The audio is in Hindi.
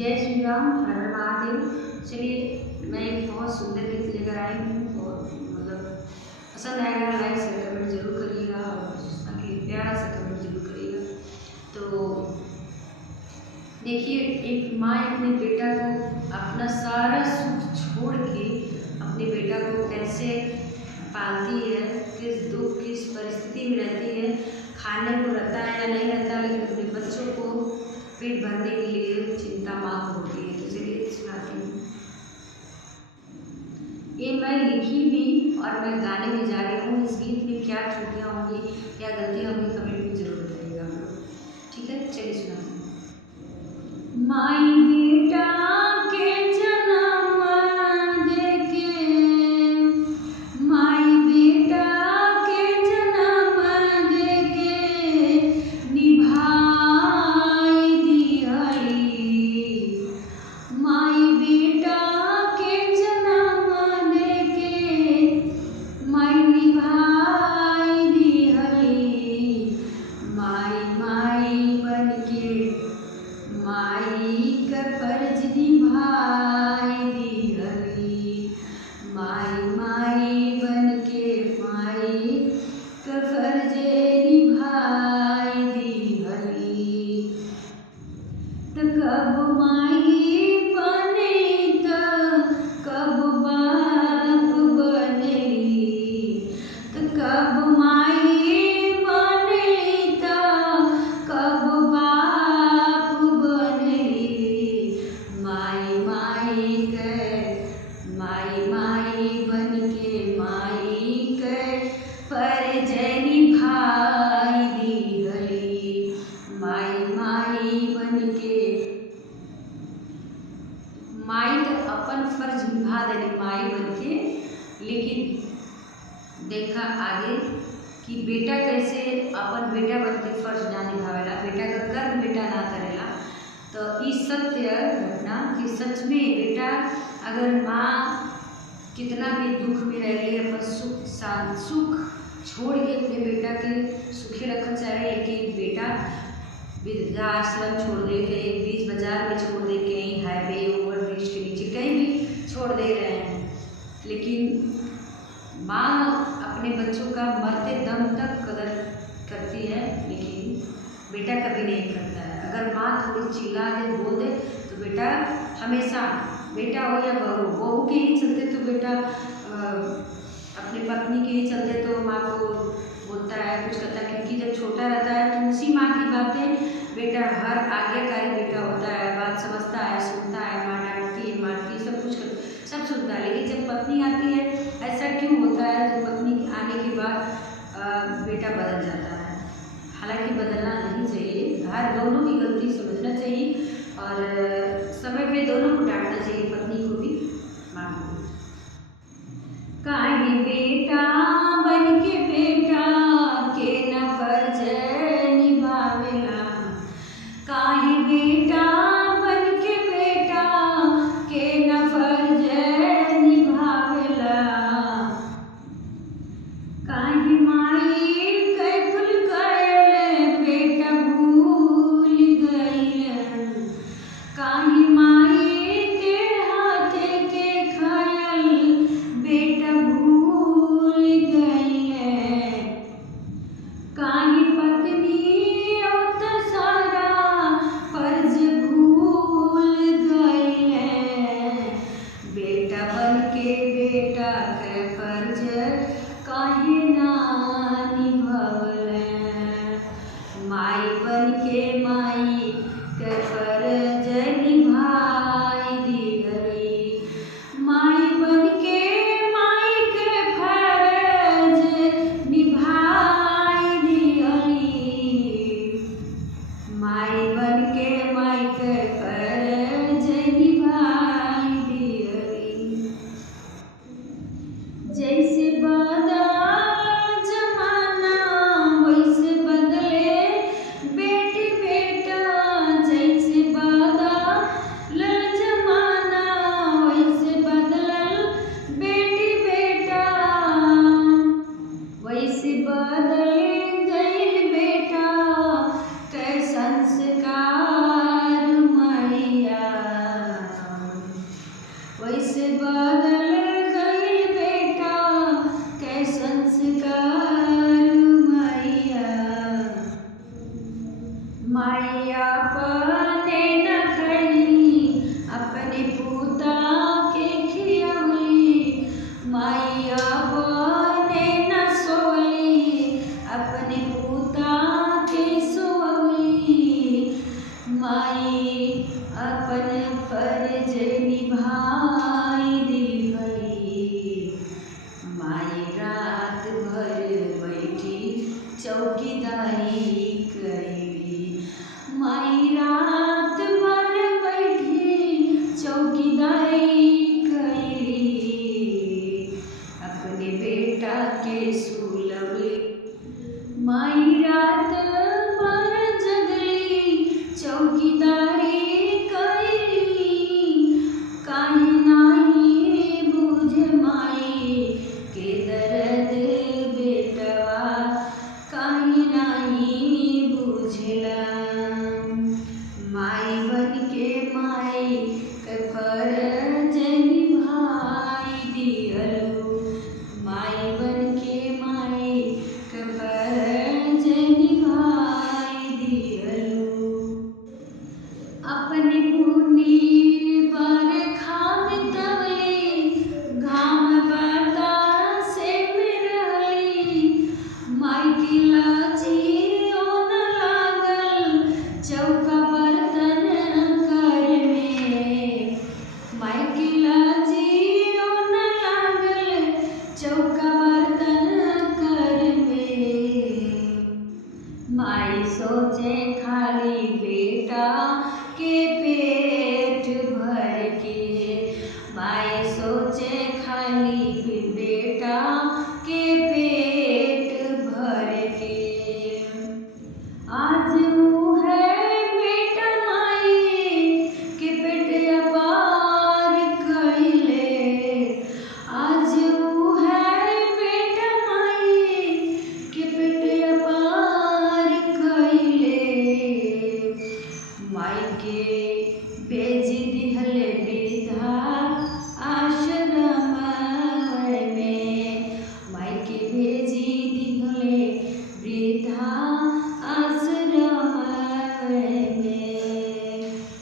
जय श्री राम, हर हर महादेव। चलिए, मैं एक बहुत सुंदर गीत लेकर आई हूँ और मतलब पसंद आएगा, लाइक शेयर कमेंट जरूर करिएगा और आगे प्यारा सा कमेंट जरूर करिएगा। तो देखिए, एक माँ अपने बेटा को अपना सारा सुख छोड़ के अपने बेटा को कैसे पालती है, किस दुख किस परिस्थिति में रहती है, खाने को रहता है या नहीं रहता, लेकिन अपने बच्चों को पेट भरने के लिए चिंता माँ को होती है। तो चलिए सुनाती हूँ। ये मैं लिखी भी और मैं गाने में जा रही हूँ। इस गीत में क्या त्रुटियाँ होंगी, क्या गलतियाँ होंगी, कमेंट में जरूर बताइएगा आप लोग। ठीक है, चलिए सुनाती हूँ। माई बेटा के जन्म देके, माई बेटा के जन्म देके निभाई दिहली। माई बेटा के जन्म देके माई निभाई दिहली। माई माई बनके माई का फर्ज निभाई दिहली। माई माई बनके माई का फर्ज निभाई दिहली। त कब माई बनेली त कब बाप बनेली। त कब माई बनेली त कब बाप बनेली। माई माई बनके माई के फर्ज निभाई दिहली। माई माई बनके माई तो अपन फर्ज निभा देली माई बनके, लेकिन देखा आगे कि बेटा कैसे अपन बेटा बनके फर्ज ना निभावेला, बेटा का कर्म बेटा ना करेला। तो इस सत्य घटना कि सच में बेटा अगर माँ कितना भी दुख में रह ले, अपन सुख छोड़ के अपने बेटा के सुखी रखना चाहे, लेकिन बेटा वृद्धाश्रम छोड़ दे, कहीं बीच बाजार में छोड़ दे, कहीं हाईवे ओवरब्रिज के नीचे कहीं भी छोड़ दे रहे हैं, लेकिन माँ अपने बच्चों का मरते दम तक कदर करती है, लेकिन बेटा कभी नहीं करता है। अगर माँ थोड़ी चिल्ला दे, बोल दे, तो बेटा हमेशा, बेटा हो या बहू के ही चलते तो बेटा अपने पत्नी के ही चलते तो माँ को बोलता है, कुछ करता है, क्योंकि जब छोटा रहता है तो उसी माँ की बातें बेटा हर आज्ञाकारी बेटा होता है, बात समझता है, सुनता है, माँ डांटती है, मारती है, सब कुछ सब सुनता है। लेकिन जब पत्नी आती है, ऐसा क्यों होता है, जब पत्नी आने के बाद बेटा बदल जाता है। हालांकि बदलना नहीं चाहिए, हर दोनों की गलती समझना चाहिए और समय पे दोनों को डांटना चाहिए, पत्नी को भी माँ को भी। काहे बेटा बनके बेटा के न फर्ज निभावेला। काहे बेटा अपन फर्ज निभाई दिहली। माई रात भर बैठी चौकीदारी कैली। माई रात भर बैठी चौकीदारी कैली। अपने बेटा के सुलवली। माई रात भर जगली चौकीदारी कैली। काहे नाही बुझे माई के दर्द बेटवा, काहे नाही बुझला। माई बन के माई के फर्ज निभाई दिहलु। माई बन के माई के फर्ज निभाई दिहलु। अपने पुनी बरखा में तवले